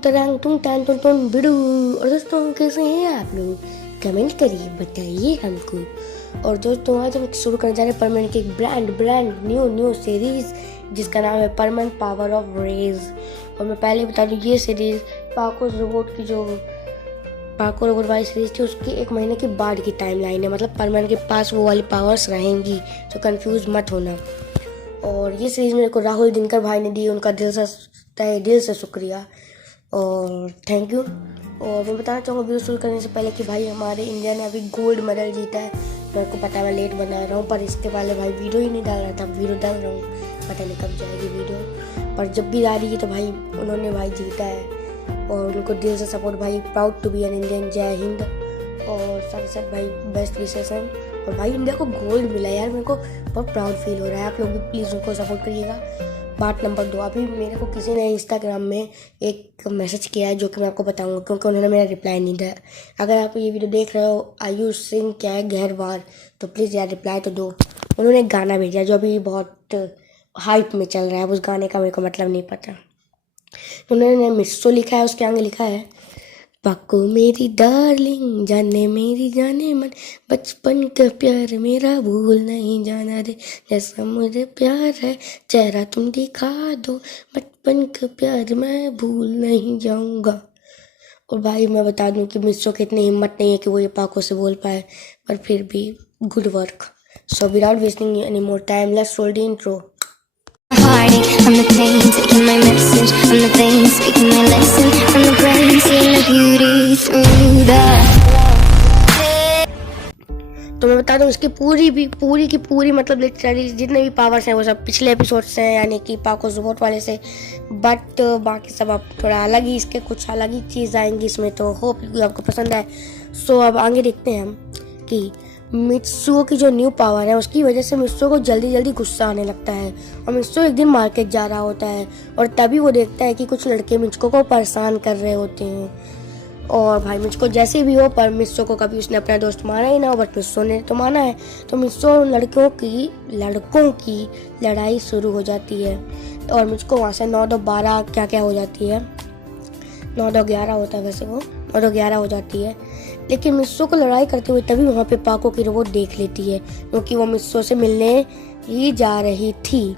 तरंग तुम टैन तुम तुम बिड़ू। और दोस्तों कैसे हैं आप लोग, कमेंट करिए बताइए हमको। और दोस्तों आज हम शुरू करने जा रहे हैं परमानेंट की एक ब्रांड न्यू सीरीज जिसका नाम है परमानेंट पावर ऑफ रेज। और मैं पहले बता दूं ये सीरीज पाको रोबोट वाली सीरीज थी, उसकी 1 महीने के बाद की टाइमलाइन है। मतलब परमानेंट के पास वो वाली पावर्स रहेंगी, तो कंफ्यूज मत होना। और ये सीरीज मेरे को राहुल दिनकर भाई ने दी, उनका दिल से शुक्रिया और थैंक यू। और मैं बताना चाहूँगा वीडियो शुरू करने से पहले कि भाई हमारे इंडिया ने अभी गोल्ड मेडल जीता है। मेरे को पता है मैं लेट बना रहा हूँ, पर इसके पहले भाई वीडियो ही नहीं डाल रहा था, वीडियो डाल रहा हूँ, पता नहीं कब जाएगी वीडियो, पर जब भी आ रही है तो भाई उन्होंने भाई जीता है और उनको दिल से सपोर्ट भाई। Proud to be an Indian, जय हिंद। और साथ साथ भाई बेस्ट विशेस हैं। और भाई इंडिया को गोल्ड मिला यार, मेरे को बहुत प्राउड फील हो रहा है। आप लोग भी प्लीज़ उनको सपोर्ट करिएगा। बात नंबर 2, अभी मेरे को किसी ने इंस्टाग्राम में एक मैसेज किया है जो कि मैं आपको बताऊंगा, क्योंकि उन्होंने मेरा रिप्लाई नहीं दिया। अगर आप ये वीडियो देख रहे हो, आयुष सिंह क्या है गहरवार, तो प्लीज़ यार रिप्लाई तो दो। उन्होंने एक गाना भेजा जो अभी बहुत हाइप में चल रहा है, उस गाने का मेरे को मतलब नहीं पता। उन्होंने मिस्सो लिखा है, उसके आगे लिखा है पाको मेरी डार्लिंग, जाने मेरी जाने मन, बचपन का प्यार मेरा भूल नहीं जाना रे, जैसा मुझे प्यार है चेहरा तुम दिखा दो, बचपन का प्यार मैं भूल नहीं जाऊंगा। और भाई मैं बता दूं कि मिस्सो की इतनी हिम्मत नहीं है कि वो ये पाको से बोल पाए, पर फिर भी good work. So without wasting any more time, let's roll the intro. I'm the pain, taking my message. I'm the pain, speaking my lesson. I'm the brain, seeing the beauty through the. तो मैं बता दूं इसकी पूरी मतलब literally जितने भी powers हैं वो सब पिछले एपिसोड से हैं, यानी कि पाको रोबोट वाले से। बट बाकी सब अब थोड़ा अलग ही, इसके कुछ अलग ही चीज़ आएंगी इसमें, तो होप आपको पसंद आए। सो अब आगे देखते हैं हम कि मित्सुओ की जो न्यू पावर है उसकी वजह से मित्सुओ को जल्दी गुस्सा आने लगता है। और मित्सुओ एक दिन मार्केट जा रहा होता है और तभी वो देखता है कि कुछ लड़के मिचको को परेशान कर रहे होते हैं। और भाई मिचको जैसे भी हो, पर मित्सुओ को कभी उसने अपना दोस्त माना ही ना हो, बट मित्सुओ ने तो माना है। तो मित्सुओ और लड़कों की लड़ाई शुरू हो जाती है और मिचको वहाँ से 9-12 क्या हो जाती है, 9-11 होता है वैसे, वो 9-11 हो जाती है। लेकिन मिस्सो को लड़ाई करते हुए तभी वहाँ पे पाको की रोबोट देख लेती है, क्योंकि वो मिस्सो से मिलने ही जा रही थी।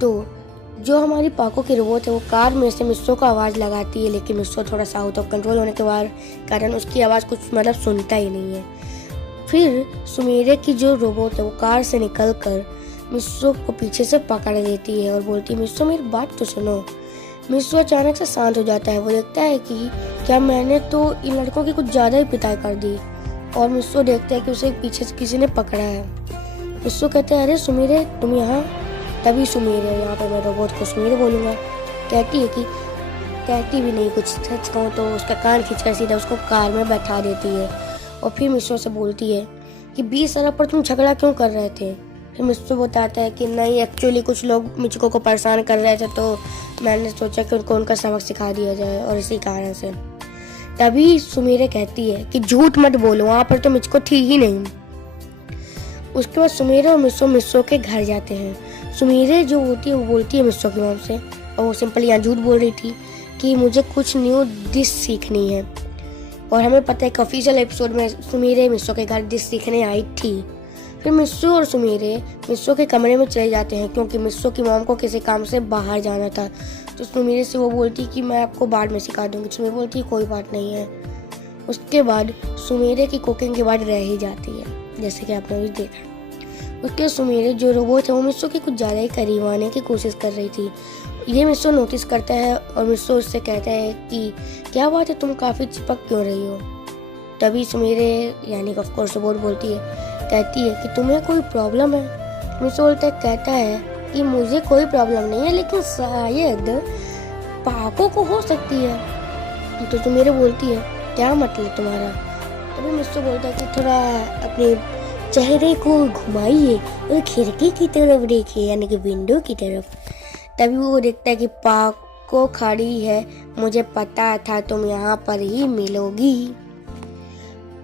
तो जो हमारी पाको की रोबोट है वो कार में से मिस्सो को आवाज़ लगाती है, लेकिन मिस्सो थोड़ा सा आउट ऑफ कंट्रोल होने के कारण उसकी आवाज़ कुछ मतलब सुनता ही नहीं है। फिर सुमेरे की जो रोबोट है वो कार से निकल कर मिस्सो को पीछे से पकड़ लेती है और बोलती है, मिस्सो मेरी बात तो सुनो। मिस्सो अचानक से शांत हो जाता है। वो देखता है कि क्या मैंने तो इन लड़कों की कुछ ज़्यादा ही पिटाई कर दी। और मिस्सो देखता है कि उसे पीछे से किसी ने पकड़ा है। मिस्सो कहते हैं, अरे सुमीरे तुम यहाँ। तभी सुमीरे, यहाँ पे मैं रोबोट को सुमीरे बोलूँगा, कहती भी नहीं कुछ, सच कहूँ तो उसका कान खींचकर सीधा उसको कार में बैठा देती है। और फिर मिस्सो से बोलती है कि 20 सड़क पर तुम झगड़ा क्यों कर रहे थे। फिर मिस्सो बताता है कि नहीं, एक्चुअली कुछ लोग मिचको को परेशान कर रहे थे, तो मैंने सोचा कि उनको उनका सबक सिखा दिया जाए, और इसी कारण से। तभी सुमीरे कहती है कि झूठ मत बोलो, वहाँ पर तो मिचको थी ही नहीं। उसके बाद सुमीरे और मिस्सो के घर जाते हैं। सुमीरे जो होती है वो बोलती है मिस्सो की मॉम से, और वो सिंपल यहाँ झूठ बोल रही थी कि मुझे कुछ न्यू डिश सीखनी है। और हमें पता है कि ऑफिशियल एपिसोड में सुमीरे मिस्सो के घर डिश सीखने आई थी। फिर मिस्सो और सुमीरे मिस्सो के कमरे में चले जाते हैं, क्योंकि मिस्सो की मॉम को किसी काम से बाहर जाना था। तो सुमीरे से वो बोलती कि मैं आपको बाद में सिखा दूंगी। सुमीरे बोलती कोई बात नहीं है। उसके बाद सुमीरे की कुकिंग के बाद रह ही जाती है, जैसे कि आपने भी देखा। उसके सुमीरे जो रोबोट है वो मिस्सो के कुछ ज़्यादा ही करीब आने की कोशिश कर रही थी। ये मिस्सो नोटिस करता है और मिस्सो उससे कहता है कि क्या बात है, तुम काफ़ी चिपक क्यों रही हो। तभी सुमीरे यानी ऑफ कोर्स रोबोट कहती है कि तुम्हें कोई प्रॉब्लम है। मिस्सो कहता है कि मुझे कोई प्रॉब्लम नहीं है, लेकिन शायद पाको को हो सकती है। तो सुमीरे बोलती है क्या मतलब तुम्हारा। तभी मिस्सो बोलता है कि थोड़ा अपने चेहरे को घुमाइए और खिड़की की तरफ देखिए, यानी कि विंडो की तरफ। तभी वो देखता है कि पाको खड़ी है, मुझे पता था तुम यहाँ पर ही मिलोगी,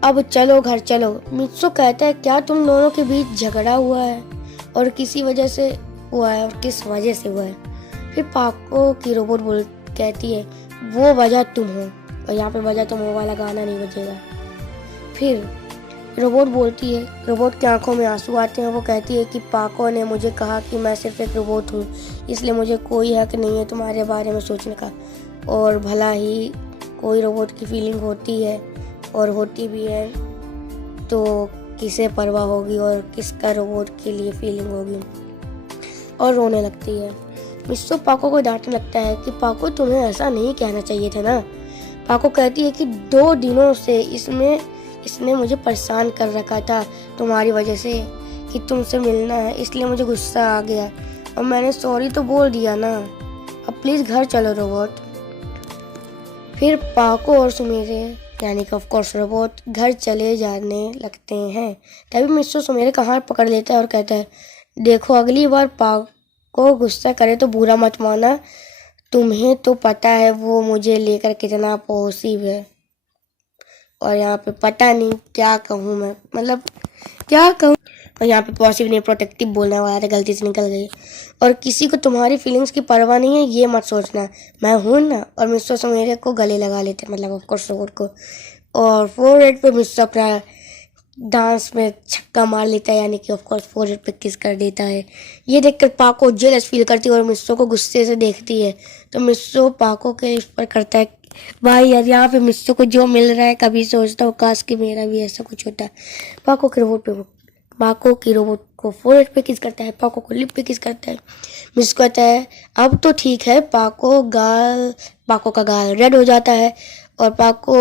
अब चलो घर चलो। मित्सो कहता है क्या तुम दोनों के बीच झगड़ा हुआ है और किसी वजह से हुआ है, और किस वजह से हुआ है। फिर पाको की रोबोट कहती है वो वजह तुम हो, और यहाँ पे वजह तुम हो वाला गाना नहीं बजेगा। फिर रोबोट बोलती है, रोबोट की आंखों में आंसू आते हैं। वो कहती है कि पाको ने मुझे कहा कि मैं सिर्फ एक रोबोट हूँ, इसलिए मुझे कोई हक नहीं है तुम्हारे बारे में सोचने का। और भला ही कोई रोबोट की फीलिंग होती है, और होती भी है, तो किसे परवाह होगी और किसका रोबोट के लिए फीलिंग होगी। और रोने लगती है। मिस्सो पाको को डांटने लगता है कि पाको तुम्हें ऐसा नहीं कहना चाहिए था ना। पाको कहती है कि 2 दिनों से इसने मुझे परेशान कर रखा था तुम्हारी वजह से कि तुमसे मिलना है, इसलिए मुझे गुस्सा आ गया और मैंने सॉरी तो बोल दिया ना। अब प्लीज़ घर चलो रोबोट। फिर पाको और सुमेरे यानी कि ऑफ कोर्स रोबोट घर चले जाने लगते हैं। तभी मिस्सो सुमेरे का हाथ पकड़ लेता है और कहता है, देखो अगली बार पाको गुस्सा करे तो बुरा मत माना, तुम्हें तो पता है वो मुझे लेकर कितना पॉसिव है। और यहाँ पे पता नहीं क्या कहूँ मैं, मतलब क्या कहूँ। और यहाँ पे पॉसिटिव नहीं प्रोटेक्टिव बोलने वाला था, गलती से निकल गई। और किसी को तुम्हारी फीलिंग्स की परवाह नहीं है ये मत सोचना, मैं हूँ ना। और मिस्टर सुमेरे को गले लगा लेते, मतलब ऑफ कोर्स रोबोट को। और फोरहेड पे मिस्टर अपना डांस में छक्का मार लेता है, यानी कि ऑफ कोर्स फोरहेड पे किस कर देता है। ये देखकर पाको जेलस फील करती है और मिस्सो को गुस्से से देखती है। तो मिस्सो पाको के इस पर करता है, भाई यार यहाँ पे मिस्सो को जो मिल रहा है कभी सोचता हूँ काश कि मेरा भी ऐसा कुछ होता। पाको की रोबोट को फोरहेड पे किस करता है, पाको को लिप पे किस करता है। मिस कहता है अब तो ठीक है। पाको का गाल रेड हो जाता है और पाको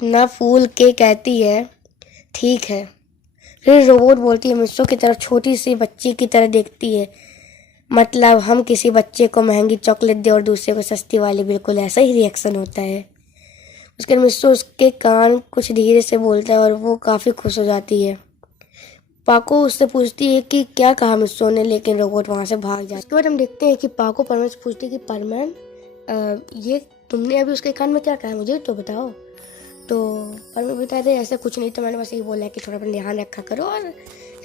ना फूल के कहती है ठीक है। फिर रोबोट बोलती है मिस्सो की तरफ छोटी सी बच्ची की तरह देखती है, मतलब हम किसी बच्चे को महंगी चॉकलेट दे और दूसरे को सस्ती वाली, बिल्कुल ऐसा ही रिएक्शन होता है। उसके बाद मिस्सो उसके कान कुछ धीरे से बोलता है और वो काफ़ी खुश हो जाती है। पाको उससे पूछती है कि क्या कहा मिस्सो ने, लेकिन रोबोट वहाँ से भाग जाता है। उसके बाद हम देखते हैं कि पाको परमैन से पूछती है कि परमैन ये तुमने अभी उसके कान में क्या कहा मुझे तो बताओ। तो परमैन बताते ऐसा कुछ नहीं, तो मैंने बस यही बोला है कि थोड़ा अपना ध्यान रखा करो और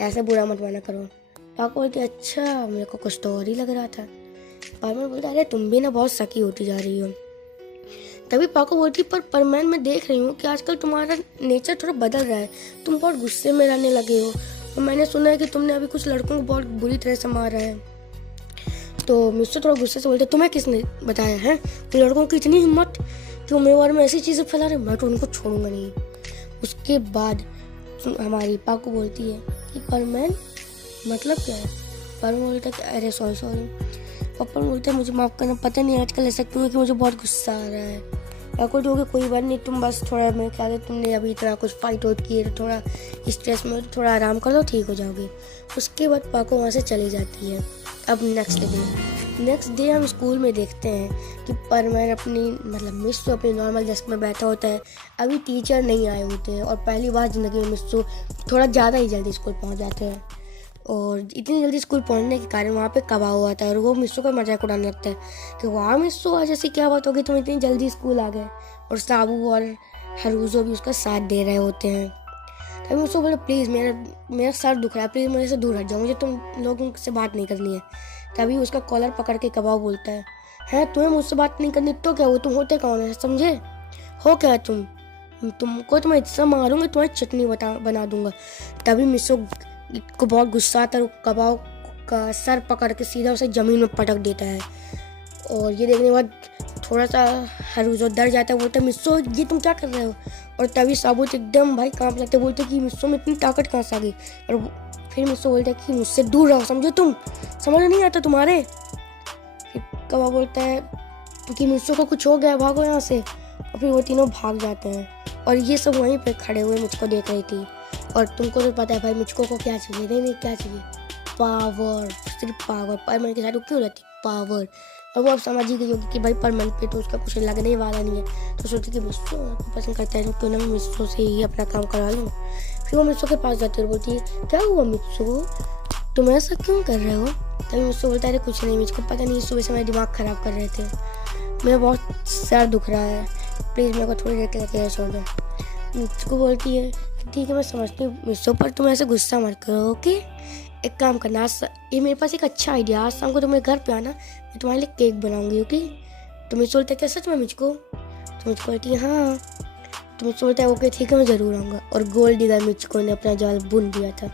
ऐसे बुरा मत माना करो। पाको बोलती है अच्छा मेरे को कुछ तो और ही लग रहा था। परमैन बोलता अरे तुम भी ना बहुत सकी होती जा रही हो। तभी पाको बोलती पर परमैन मैं देख रही हूँ कि आजकल तुम्हारा नेचर थोड़ा बदल रहा है, तुम बहुत गुस्से में रहने लगे हो और मैंने सुना है कि तुमने अभी कुछ लड़कों को बहुत बुरी तरह से मारा है। तो मिस्टर थोड़ा गुस्से से बोलते तुम्हें किसने बताया है, तो लड़कों की इतनी हिम्मत कि वो मेरे बारे में ऐसी चीज़ें फैला रहे, मैं तो उनको छोड़ूंगा नहीं। उसके बाद हमारी पाको बोलती है कि परमैन मतलब क्या है। परमैन बोलता है कि अरे सॉरी। पापा बोलते हैं मुझे माफ़ करना, पता नहीं आजकल ऐसा क्यों है कि मुझे बहुत गुस्सा आ रहा है। पाको जो कोई बात नहीं, तुम बस थोड़ा, मैं ख्याल है तुमने अभी इतना कुछ फाइट आउट किए, तो थोड़ा स्ट्रेस में थोड़ा आराम कर लो, ठीक हो जाओगे। उसके बाद पाको वहाँ से चली जाती है। अब नेक्स्ट डे हम स्कूल में देखते हैं कि परमैन अपनी मतलब मिस्सो अपनी नॉर्मल डेस्क में बैठा होता है। अभी टीचर नहीं आए होते हैं और पहली बार ज़िंदगी में मिस्सो थोड़ा ज़्यादा ही जल्दी स्कूल पहुँच जाते हैं। और इतनी जल्दी स्कूल पहुंचने के कारण वहाँ पे कबाव हुआ था और वो मिस्सो का मजाक उड़ाने लगता है कि वाह मिस्सो आज ऐसी क्या बात हो गई, तुम इतनी जल्दी स्कूल आ गए। और साबू और हरुजो भी उसका साथ दे रहे होते हैं। तभी मिस्सो बोले प्लीज़ मेरा सर दुख रहा है, प्लीज़ मेरे से दूर हट जाओ, मुझे तुम लोगों से बात नहीं करनी है। तभी उसका कॉलर पकड़ के कबाव बोलता है तुम्हें मुझसे बात नहीं करनी तो क्या हो, तुम होते कौन है समझे हो क्या तुमको तो मैं इतना मारूंगा तुम्हारी चटनी बना दूंगा। तभी मिस्सो को बहुत गुस्सा आता है, कबाव का सर पकड़ के सीधा उसे ज़मीन में पटक देता है। और ये देखने के बाद थोड़ा सा हरुजो डर जाता है, बोलता है मिस्सो ये तुम क्या कर रहे हो। और तभी साबुत एकदम भाई कांप लगते, बोलते कि मिस्सो में इतनी ताकत कहाँ से आ गई। और फिर मिस्सो बोलता है कि मुझसे दूर रहो, समझो तुम, समझ नहीं आता तुम्हारे। फिर कबाव बोलता है कि मिस्सो को कुछ हो गया, भागो यहाँ से। और फिर वो तीनों भाग जाते हैं और ये सब वहीं पे खड़े हुए मुझको देख रही थी। और तुमको तो पता है भाई मुझको को क्या चाहिए, नहीं क्या चाहिए, पावर, सिर्फ पावर। परमैन के साथ क्यों रहती पावर। और वो अब समझ ही गई होगी कि भाई परमैन पे तो उसका कुछ लगने वाला नहीं है, तो सोचती कि मिस्सो को पसंद करता है तो क्यों ना मैं मिस्सो से ही अपना काम करवा लूँ। फिर वो मिस्सो के पास जाती है और बोलती है क्या हुआ मिस्सो, तुम ऐसा क्यों कर रहे हो। तभी मिस्सो बोलता है कुछ नहीं, मुझको पता नहीं सुबह से मेरा दिमाग ख़राब कर रहे थे, मेरा बहुत सर दुख रहा है, प्लीज़ मेरे को थोड़ी देर के लिए छोड़ दो। मुझको बोलती है ठीक है मैं समझती हूँ मिस्सो, पर तुम ऐसे गुस्सा मत करो ओके। एक काम करना, ये मेरे पास एक अच्छा आइडिया, आज शाम को तुम मेरे घर पे आना, मैं तुम्हारे लिए केक बनाऊंगी ओके। तो मिस बोलता है क्या सच में मुझको? तो मुझको कहती है हाँ। तो मिस बोलता है ओके ठीक है मैं ज़रूर आऊँगा। और गोल्ड डिगर मिचको ने अपना जाल बुन दिया था,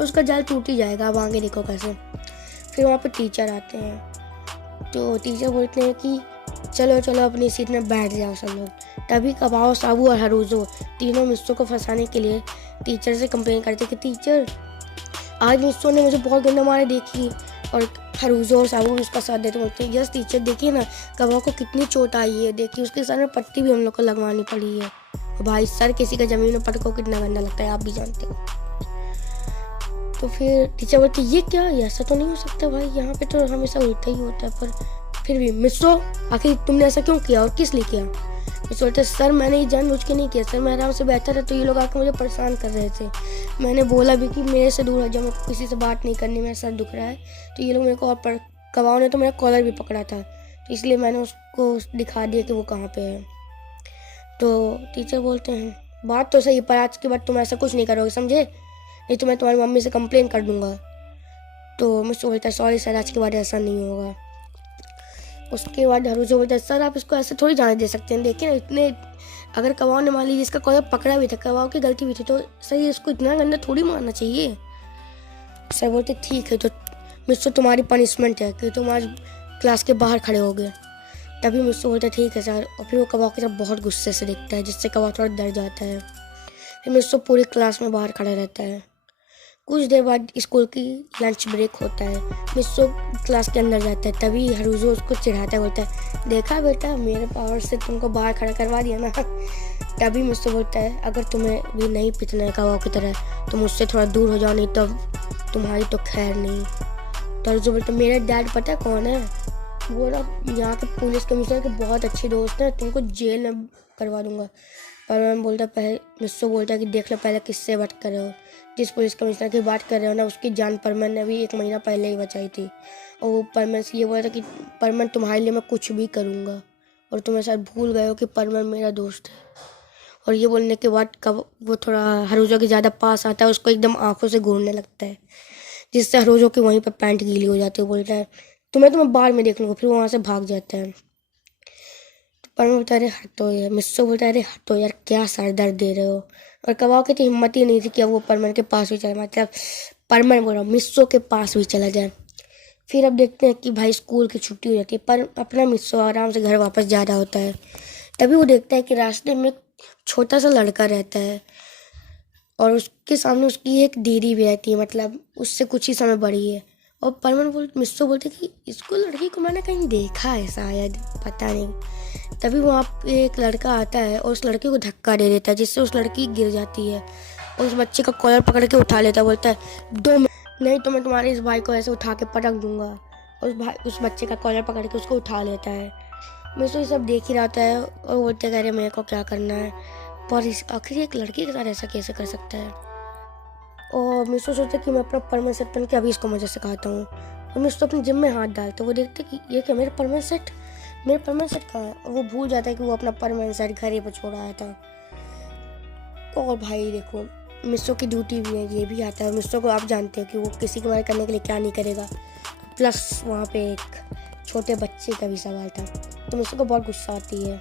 उसका जाल टूट ही जाएगा, अब आगे देखो कैसे। फिर वहाँ पर टीचर आते हैं, तो टीचर बोलते हैं कि चलो चलो अपनी सीट में बैठ जाओ सब लोग। तभी कबाओ, साबू और हरूजो तीनों मिस्सों को फंसाने के लिए टीचर से कंप्लेन करते कि टीचर आज मिस्सों ने मुझे बहुत गंदा मारा देखी। और हरूजो और साबू भी उसका साथ देते बोलते हैं यस टीचर देखिए ना कबाओ को कितनी चोट आई है, देखिए उसके सर में पट्टी भी हम लोग को लगवानी पड़ी है। और भाई सर किसी का ज़मीन में पटको कितना गंदा लगता है आप भी जानते हो। तो फिर टीचर बोलती ये क्या, ऐसा तो नहीं हो सकता भाई, यहाँ पे तो हमेशा उल्टा ही होता है। पर फिर भी मिस्सो आखिर तुमने ऐसा क्यों किया और किस लिए किया? मिस बोलते सर मैंने ये जानबूझ के नहीं किया सर, मैं आराम से बैठा था तो ये लोग आके मुझे परेशान कर रहे थे। मैंने बोला भी कि मेरे से दूर हो जाओ, मेरे को किसी से बात नहीं करनी, मेरा सर दुख रहा है। तो ये लोग मेरे को और कबाओ ने तो मेरा कॉलर भी पकड़ा था, तो इसलिए मैंने उसको दिखा दिया कि वो कहाँ पे है। तो टीचर बोलते हैं बात तो सही, पर आज के बाद तुम ऐसा कुछ नहीं करोगे समझे, नहीं तो मैं तुम्हारी मम्मी से कंप्लेन कर दूंगा। तो मिस बोलता है सॉरी सर आज के बाद ऐसा नहीं होगा। उसके बाद हरूजो बोलता है सर आप इसको ऐसे थोड़ी जाने दे सकते हैं, देखिए ना इतने, अगर कबाओ ने मान लीजिए इसका कॉलर पकड़ा भी था, कबाओ की गलती भी थी, तो सही इसको इतना गंदा थोड़ी मारना चाहिए। सर बोलते ठीक है, तो मिस्सो तुम्हारी पनिशमेंट है कि तुम आज क्लास के बाहर खड़े हो गए। तभी मिस्सो बोलता है ठीक है सर, और फिर वो कबाओ की तरफ बहुत गुस्से से देखता है, जिससे कबाओ थोड़ा डर जाता है। फिर मिस्सो पूरी क्लास में बाहर खड़ा रहता है। कुछ देर बाद स्कूल की लंच ब्रेक होता है, मिस्सो क्लास के अंदर जाता है, तभी हरूजो उसको चिढ़ाता है, बोलता है देखा बेटा मेरे पावर से तुमको बाहर खड़ा करवा दिया ना। तभी मिस्सो बोलता है अगर तुम्हें भी नहीं पिटना है कबाओ की तरह तो मुझसे थोड़ा दूर हो जाओ, नहीं तो तुम्हारी तो खैर नहीं। तो हरूजो बोलता है मेरा डैड पता है कौन है, वो ना यहाँ के पुलिस कमिश्नर के बहुत अच्छे दोस्त हैं, तुमको जेल में करवा दूंगा। पर मैं बोलता पहले, मिस्सो बोलता है कि देख लो पहले किससे बात कर रहे हो, जिस पुलिस कमिश्नर की बात कर रहे हो ना उसकी जान परमन ने भी 1 महीना पहले ही बचाई थी। और वो परमन से ये बोला था कि परमन तुम्हारे लिए मैं कुछ भी करूँगा, और तुम शायद भूल गए हो कि परमन मेरा दोस्त है। और ये बोलने के बाद कब वो थोड़ा हरूजो के ज़्यादा पास आता है, उसको एकदम आंखों से घूरने लगता है, जिससे हरूजो की वहीं पर पैंट गीली हो जाती है। बोलता है तुम्हें बाद में देख लूँगा, फिर वो वहाँ से भाग जाता है। परमन बोलता है अरे हटो यार, मिस्सो बोलता है अरे हटो यार क्या सर दर्द दे रहे हो। और कबाओ की तो हिम्मत ही नहीं थी कि वो परमन के पास भी चला, मतलब परमन बोल रहा हूँ मिस्सो के पास भी चला जाए। फिर अब देखते हैं कि भाई स्कूल की छुट्टी हो जाती है, पर अपना मिस्सो आराम से घर वापस जा रहा होता है। तभी वो देखता है कि रास्ते में एक छोटा सा लड़का रहता है, और उसके सामने उसकी एक दीदी भी रहती है, मतलब उससे कुछ ही समय बड़ी है। और परमन मिस्सो बोलते कि इसको लड़की को मैंने कहीं देखा है शायद, पता नहीं। तभी वहाँ पे एक लड़का आता है और उस लड़के को धक्का दे देता है, जिससे उस लड़की गिर जाती है, और उस बच्चे का कॉलर पकड़ के उठा लेता है। बोलता है 2 मिनट नहीं तो मैं तुम्हारे इस भाई को ऐसे उठा के पटक दूंगा। और उस बच्चे का कॉलर पकड़ के उसको उठा लेता है। मिस्सो ये सब देख ही रहता है और बोलते कह रहे मेरे को क्या करना है, पर आखिर एक लड़की के साथ ऐसा कैसे कर सकता है। और मिस्सो सोचता कि मैं अपना परमानेंट सेट पहन के अभी इसको मज़े सिखाता हूँ। और मिस्सो अपनी जिम में हाथ डालता है, वो देखते कि ये क्या मेरा परमानेंट सेट कहाँ है। और वो भूल जाता है कि वो अपना परमानेंट सेट घर ही पर छोड़ आया था। और भाई देखो मिस्सो की ड्यूटी भी है, ये भी आता है। मिस्सो को आप जानते हो कि वो किसी की मदद करने के लिए क्या नहीं करेगा। प्लस वहाँ पे एक छोटे बच्चे का भी सवाल था, तो मिस्सो को बहुत गुस्सा आती है।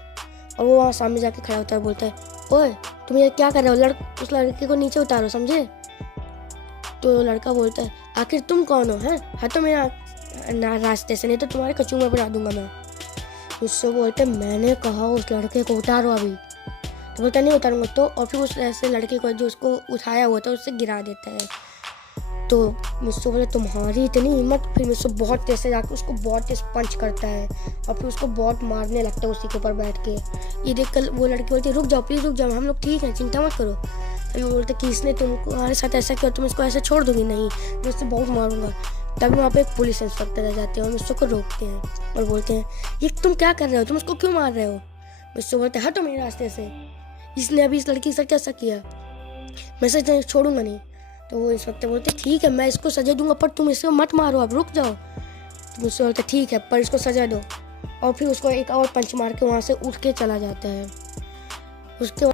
और वो वहाँ सामने जाके खड़ा होता है, बोलता है ओए तुम ये क्या कर रहे हो, उस लड़के को नीचे उतारो समझे। तो लड़का बोलता है आखिर तुम कौन हो, हैं हटो मेरा रास्ते से, नहीं तो तुम्हारे कचूमे बना दूंगा मैं। उससे बोलते है मैंने कहा उस लड़के को उतारो अभी। तो बोलता नहीं उतारूंगा। तो और फिर उस ऐसे लड़के को जो उसको उठाया हुआ था उससे गिरा देता है। तो मिस्सो बोले तुम्हारी इतनी हिम्मत। फिर मिस्सो बहुत तेज से जाकर उसको बहुत तेज पंच करता है, और फिर उसको बहुत मारने लगता है उसी के ऊपर बैठ के। ये देख कर वो लड़की बोलती है रुक जाओ प्लीज़ रुक जाओ, हम लोग ठीक हैं चिंता मत करो। फिर वो बोलते कि इसने तुम्हारे साथ ऐसा किया, तुम इसको ऐसे छोड़ दोगी, नहीं मैं इससे बहुत मारूंगा। तभी वहाँ पे एक पुलिस इंस्पेक्टर आ जाते हैं और मिस्सो को रोकते हैं और बोलते हैं ये तुम क्या कर रहे हो, तुम इसको क्यों मार रहे हो। मिस्सो बोलते हैं हटो मेरे रास्ते से, इसने अभी इस लड़की से कैसा किया, मैं इसे छोड़ूंगा नहीं। तो वो इंस्पेक्टर बोलते ठीक है मैं इसको सजा दूंगा, पर तुम इसको मत मारो, अब रुक जाओ। तो मुझसे बोलते ठीक है पर इसको सजा दो। और फिर उसको एक और पंच मार के वहाँ से उठ के चला जाता है। उसके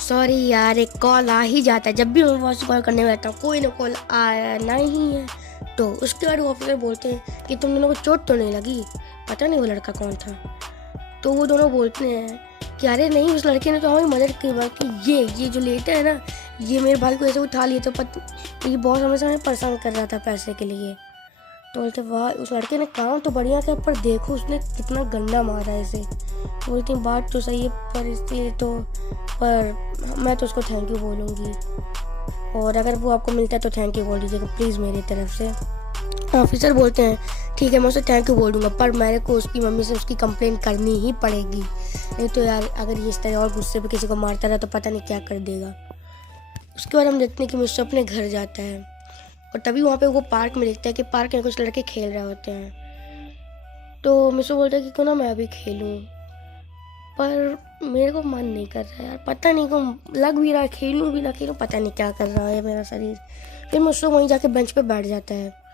सॉरी यार एक कॉल आ ही जाता है, जब भी मैं वॉइस कॉल करने बैठता हूँ कोई ना कॉल आना ही है। तो उसके बाद वो ऑफिसर बोलते हैं कि तुम दोनों को चोट तो नहीं लगी, पता नहीं वो लड़का कौन था। तो वो दोनों बोलते हैं कि अरे नहीं, उस लड़के ने तो हमारी मदद की, बल्कि ये जो लेटर है ना, ये मेरे भाई को ऐसे उठा लिए तो ये बहुत हमेशा हमें परेशान कर रहा था पैसे के लिए। तो बोलते वाह, उस लड़के ने काम तो बढ़िया किया, पर देखो उसने कितना गंदा मारा है इसे। तो बोलती बात तो सही है, पर इसलिए तो पर मैं तो उसको थैंक यू बोलूँगी, और अगर वो आपको मिलता है तो थैंक यू बोल दीजिएगा प्लीज़ मेरी तरफ से। ऑफिसर बोलते हैं ठीक है, मैं उसे थैंक यू बोल दूँगा, पर मेरे को उसकी मम्मी से उसकी कंप्लेंट करनी ही पड़ेगी, नहीं तो यार अगर ये इस तरह और गुस्से पे किसी को मारता रहा तो पता नहीं क्या कर देगा। उसके बाद हम देखते हैं कि मिस्टर अपने घर जाता है, और तभी वहाँ पे वो पार्क में देखता है कि पार्क में कुछ लड़के खेल रहे होते हैं। तो मिस्टर बोलता है कि क्यों ना मैं अभी खेलूँ, पर मेरे को मन नहीं कर रहा है यार, पता नहीं क्यों, लग भी रहा है खेलूँ भी ना खेलूँ, पता नहीं क्या कर रहा है मेरा शरीर। फिर मिस्टर वहीं जाके बेंच पे बैठ जाता है।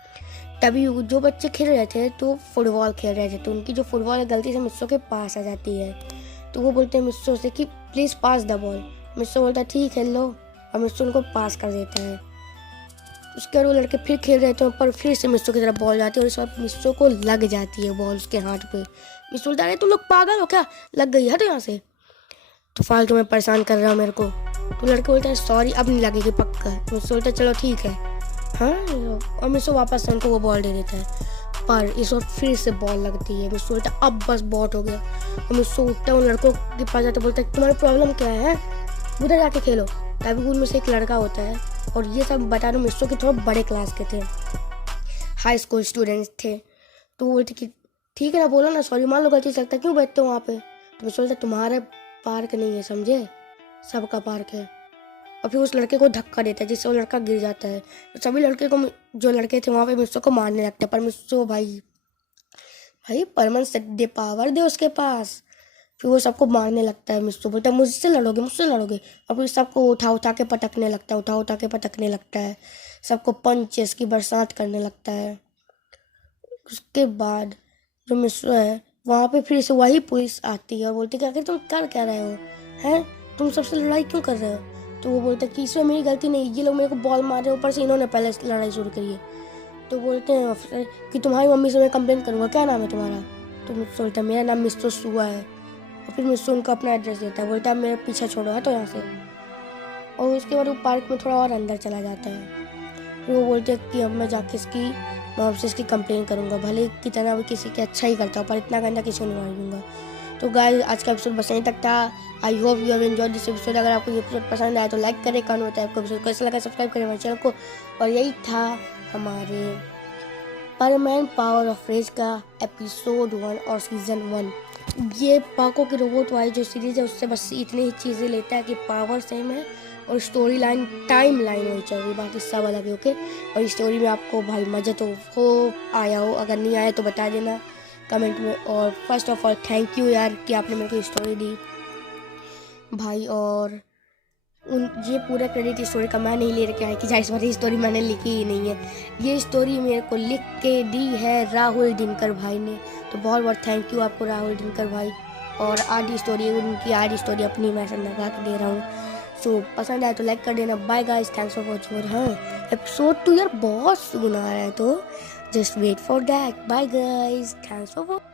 तभी जो बच्चे खेल रहे थे तो फुटबॉल खेल रहे थे, तो उनकी जो फुटबॉल है गलती से मिस्टर के पास आ जाती है। तो वो बोलते हैं मिस्टर से कि please pass the ball. Mister बोलता है ठीक है लो, और मिस्टर उनको पास कर देता है। उसके बाद वो लड़के फिर खेल रहे थे, पर फिर से मिस्टर की तरफ बॉल जाती है और इस बार मिस्टर को लग जाती है बॉल उसके हाथ पे। मिस्टर बोलता है तुम लोग पागल हो क्या, लग गई है तो यहाँ से, तो फालतू में परेशान कर रहा हूँ मेरे को। तो लड़के बोलते हैं सॉरी अब नहीं लगेगी पक्का। मिस्टर बोलता है चलो ठीक है हाँ, और मिस्टर वापस से उनको वो बॉल दे देता है, पर इस वक्त फिर से बॉल लगती है। मिस्टर बोलता है अब बस बहुत हो गया, और मिस्टर उठता है उन लड़कों के पास जाता बोलता है तुम्हारी प्रॉब्लम क्या है, उधर जाके खेलो। तभी उनमें से एक लड़का होता है, और ये सब बता दो मिस्टर के थोड़ा बड़े क्लास के थे, हाई स्कूल स्टूडेंट्स थे। तो वो बोलते कि ठीक है ना बोलो ना सॉरी, मान लो गलती से लगता है क्यों बैठते हो वहाँ पे। तो मिस्टर बोलता तुम्हारे पार्क नहीं है समझे, सबका पार्क है। और फिर उस लड़के को धक्का देता है जिससे वो लड़का गिर जाता है। तो सभी लड़के को जो लड़के थे वहाँ पे मिस्टर को मारने लगता है, पर मिस्टर भाई परमानेंट दे पावर दे उसके पास। फिर वो सबको मारने लगता है। मिस्टर बोलता है मुझसे लड़ोगे। और फिर सबको उठा के पटकने लगता है, सबको पंचेस की बरसात करने लगता है। उसके बाद जो मिस्टर है वहाँ पे फिर से वही पुलिस आती है और बोलती है कि आखिर तुम कर क्या रहे हो, हैं तुम सबसे लड़ाई क्यों कर रहे हो। तो वो बोलते हैं कि इसमें मेरी गलती नहीं, ये लोग मेरे को बॉल मार रहे हैं, ऊपर से इन्होंने पहले लड़ाई शुरू करी है। तो बोलते हैं ऑफिसर कि तुम्हारी मम्मी से मैं कंप्लेंट करूँगा, क्या नाम है तुम्हारा। तो मिस्टर बोलता है मेरा नाम मिस्टर सुआ है। और फिर मिस्टर उनको अपना एड्रेस देता है, बोलता है मेरे पीछे छोड़ो है तो यहाँ से। और उसके बाद वो पार्क में थोड़ा और अंदर चला जाता है। फिर वो बोलते हैं कि अब मैं जाके इसकी मॉम से इसकी कंप्लेन करूँगा, भले कितना भी किसी के अच्छा ही करता हूँ पर इतना गंदा किसी को नहीं मारूंगा। तो गाइस आज का एपिसोड बस यहीं तक था। I hope you have enjoyed this episode. अगर आपको ये एपिसोड पसंद आया तो लाइक करें, कमेंट होता है आपको एपिसोड कैसा लगा, सब्सक्राइब करें हमारे चैनल को। और यही था हमारे परमैन पावर ऑफ रेज का एपिसोड 1 और सीजन 1। ये पाको की रोबोट वाली जो सीरीज है उससे बस इतनी ही चीज़ें लेता है कि पावर सेम है और स्टोरी लाइन टाइम लाइन वही चल रही, बाकी सब अलग है। ओके, और इस स्टोरी में आपको भाई मज़ा तो हो आया हो, अगर नहीं आया तो बता देना कमेंट में। और first of all thank you यार कि आपने मेरे को स्टोरी दी भाई। और ये पूरा क्रेडिट स्टोरी का मैं नहीं ले रखा है कि जाहिर बात है स्टोरी मैंने लिखी ही नहीं है, ये स्टोरी मेरे को लिख के दी है राहुल दिनकर भाई ने। तो बहुत बहुत थैंक यू आपको राहुल दिनकर भाई। और आधी स्टोरी उनकी, आधी स्टोरी अपनी मैं लगा के दे रहा हूँ। सो पसंद आए तो लाइक कर देना। Bye guys, thanks for watching. हाँ एपिसोड 2 यार बहुत सुन आ रहा है तो just wait for that. Bye guys, thanks for